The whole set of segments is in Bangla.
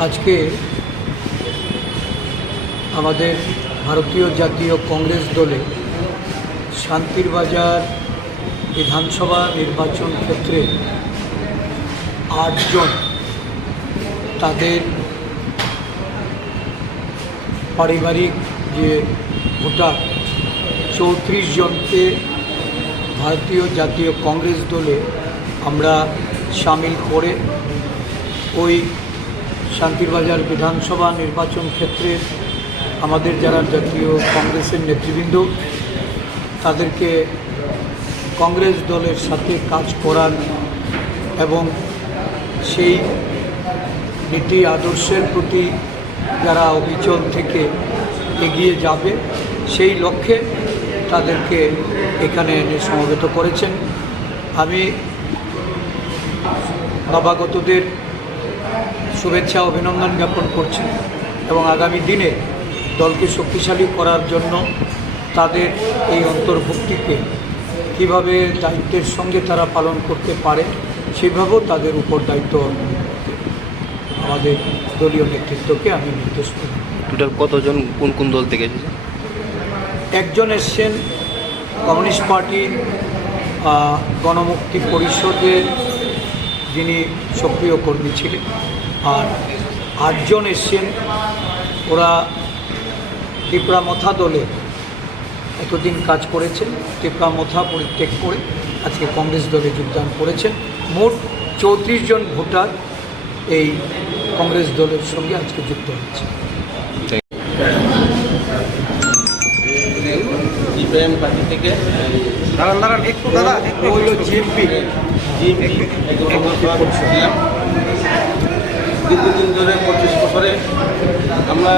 আজকে আমাদের ভারতীয় জাতীয় কংগ্রেস দলে শান্তির বাজার বিধানসভা নির্বাচন ক্ষেত্রে আটজন তাদের পারিবারিক যে ভোটার, চৌত্রিশ জনকে ভারতীয় জাতীয় কংগ্রেস দলে আমরা সামিল করে ওই শান্তিরবাজার বিধানসভা নির্বাচন ক্ষেত্রে আমাদের যারা জাতীয় কংগ্রেসের নেতৃবৃন্দ, তাদেরকে কংগ্রেস দলের সাথে কাজ করার এবং সেই নীতি আদর্শের প্রতি যারা অবিচল থেকে এগিয়ে যাবে, সেই লক্ষ্যে তাদেরকে এখানে এনে সমবেত করেছেন। আমি নবাগতদের শুভেচ্ছা অভিনন্দন জ্ঞাপন করছি এবং আগামী দিনে দলকে শক্তিশালী করার জন্য তাদের এই অন্তর্ভুক্তিকে কীভাবে দায়িত্বের সঙ্গে তারা পালন করতে পারে সেভাবেও তাদের উপর দায়িত্ব আমাদের দলীয় নেতৃত্বকে আমি নির্দেশ করি। টোটাল কতজন কোন কোন দল থেকে এসেছে? একজন এসছেন কমিউনিস্ট পার্টির গণমুক্তি পরিষদের যিনি সক্রিয় কর্মী ছিলেন। আর আটজন এসছেন। ওরা ত্রিপুরা মথা দলে এতদিন কাজ করেছেন। ত্রিপুরা মথা পরিত্যাগ করে আজকে কংগ্রেস দলে যোগদান করেছেন। মোট চৌত্রিশ জন ভোটার এই কংগ্রেস দলের সঙ্গে আজকে যুক্ত হচ্ছে সিপিএম পার্টি থেকে দাঁড়ান দাঁড়ান একটু দাদা একটু। হলো জিএমপি। জিএমপি দীর্ঘদিন ধরে পঁচিশ বছরে আমরা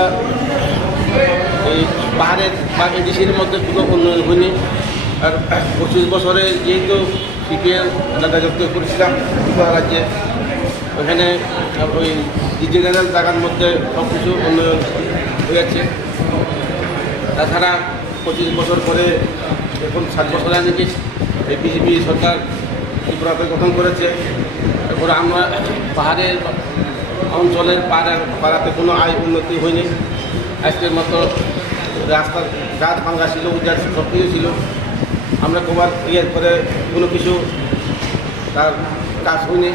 এই পাহাড়ের বা এডিসির মধ্যে কোনো উন্নয়ন হয়নি। আর পঁচিশ বছরে যেহেতু সিপিএম রাজত্ব করেছিলাম ত্রিপুরা রাজ্যে ওখানে ওই রিজিনাল জায়গার মধ্যে সব কিছু উন্নয়ন হয়েছে তাছাড়া পঁচিশ বছর পরে এখন সাত বছর যে এই বিজেপি সরকার ত্রিপুরাতে গঠন করেছে এরপরে আমরা পাহাড়ের অঞ্চলের পাড়া পাড়াতে কোনো আয় উন্নতি হয়নি। আজকের মতো রাস্তার গাছ ভাঙ্গা ছিল উজার কিছু ছিল। আমরা কবার ইয়ের করে কোনো কিছু তার কাজ হয়নি।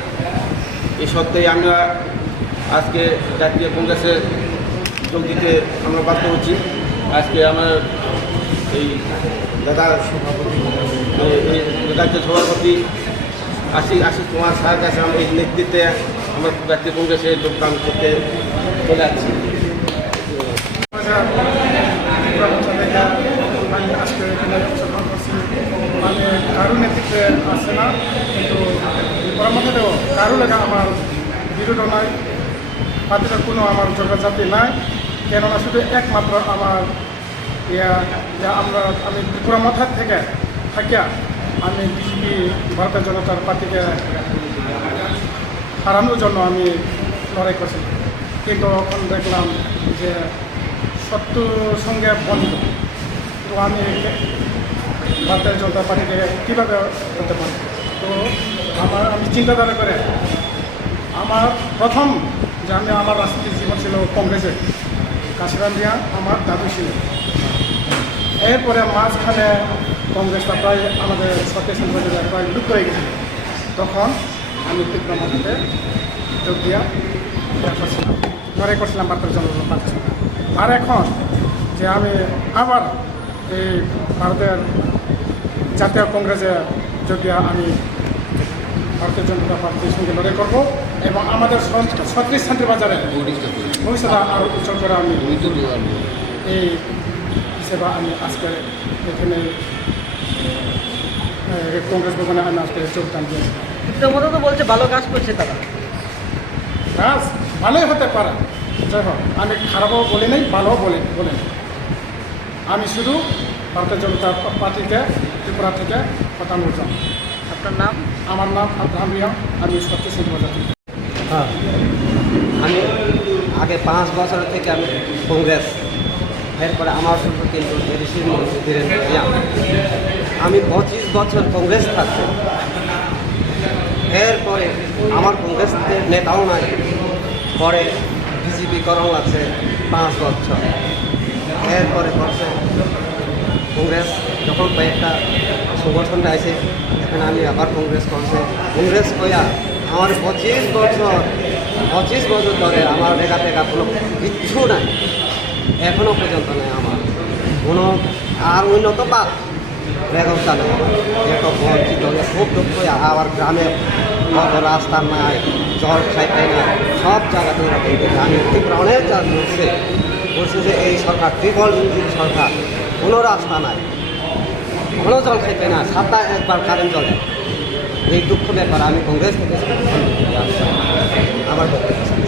এই সত্ত্বেই আমরা আজকে জাতীয় কংগ্রেসের যোগ দিতে আমরা বাধ্য হচ্ছি। আজকে আমার এই দাদা সভাপতি রাজ্য সভাপতি আশিস আশিস কুমার স্যার কাছে আমরা এই নেতৃত্বে আমরা জাতীয় কংগ্রেসে যোগদান করতে চলে যাচ্ছি। কারও নেতৃত্বে আসছে না কিন্তু পরামর্শেও কারও লেখা আমার বিরোধ নাই পার্টিটার কোনো আমার যোগাযাতি নাই কেননা শুধু একমাত্র আমার ইয়া আমরা আমি ত্রিপুরা মাথার থেকে থাকিয়া আমি বিজেপি ভারতীয় জনতার পার্টিকে হারানোর জন্য আমি লড়াই করছি কিন্তু এখন দেখলাম যে শত্রুর সঙ্গে বন্ধ। তো আমি ভারতীয় জনতা পার্টিকে কীভাবে করতে পারি? তো আমার, আমি চিন্তাধারা করে, আমার প্রথম যে আমি আমার রাজনীতির জীবন ছিল কংগ্রেসে কাশিরাম দিয়া আমার দাদু ছিল। এরপরে মাঝখানে কংগ্রেসটা প্রায় আমাদের চন্দ্র প্রায় লুপ্ত হয়ে গেছে। তখন আমি ত্রিপুরা মাটিতে যোগ দিয়া করছিলাম লড়াই করছিলাম পার্টির আর এখন যে আমি আবার এই ভারতের জাতীয় কংগ্রেসে যোগ দিয়া আমি ভারতীয় জনতা পার্টির সঙ্গে লড়াই করব এবং আমাদের ছত্রিশ শান্তি বাজারে ভবিষ্যতে আরও উজ্জ্বল করে আমি এই হিসেবে আমি আজকে এখানে কংগ্রেস ভবনে আমি আজকে যোগদান দিয়েছি। মতো তো বলছে ভালো কাজ করছে তারা। কাজ ভালোই হতে পারে। যাই হোক আমি খারাপও বলি নাই ভালোও বলি বলি। আমি শুধু ভারতীয় জনতা পার্টিতে ত্রিপুরা থেকে কথা বলতাম আপনার নাম? আমার নাম আব্রাহাম রিয়া আমি সত্যি বাজার হ্যাঁ আমি আগে পাঁচ বছর থেকে আমি কংগ্রেস এরপরে আমার শুধু কিন্তু আমি পঁচিশ বছর কংগ্রেস থাকছি। এরপরে আমার কংগ্রেস নেতাও নাই। পরে বিজেপি করণ লাগছে পাঁচ বছর। এরপরে করছে কংগ্রেস। যখন কয়েকটা সংগঠনটা আছে, এখন আমি আবার কংগ্রেস করছে। কংগ্রেস কইয়া আমার পঁচিশ বছর পঁচিশ বছর ধরে আমার টেকা টেকা কোনো কিচ্ছু নাই। এখনও পর্যন্ত নেই আমার। কোনো আর উন্নত বাদ ব্যবস্থা নেই বঞ্চিত খুব দুঃখ আবার গ্রামে কত রাস্তা নাই জল খাইতে না? সব জায়গাতে এরকম আমি ত্রিপুরা অনেক জায়গা বলছে যে এই সরকার ট্রিপল ইঞ্জিন সরকার, কোনো রাস্তা নাই। কোনো জল খাইতে না? সপ্তাহে একবার কারেন্ট জলে। এই দুঃখ ব্যাপার আমি কংগ্রেস থেকে আমার বক্তব্য